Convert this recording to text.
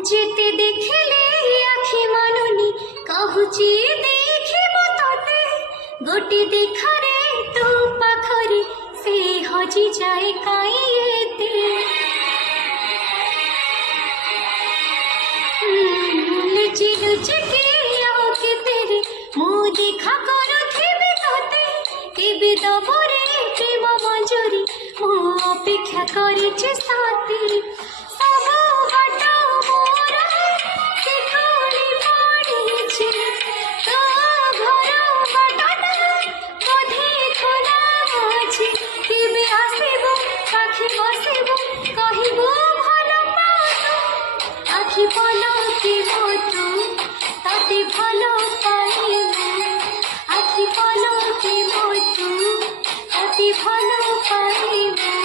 যেতে ଦେଖିଲେ ଆଖି ମାନୁନି କହୁଛି ଦେଖିବ ତତେ ଗୋଟି ଦେଖାରେ ତୁ ପାଖରେ ସେ ହଜି ଯାଏ କାଇଁ ଏତେ ଲୁଚି ଲୁଚିକି ଆଉ କେତେରେ ମୁଁ ଦେଖା କରୁଥିବି ତତେ କେବେ ଦବରେ ପ୍ରେମ ମଞ୍ଜୁରୀ ମୁଁ ଅପେକ୍ଷା କରିଛି ସାଥୀ আখি পলকে মতো তাতে ভালো পাইব আখি পলকে মতো তাতে ভালো পাইব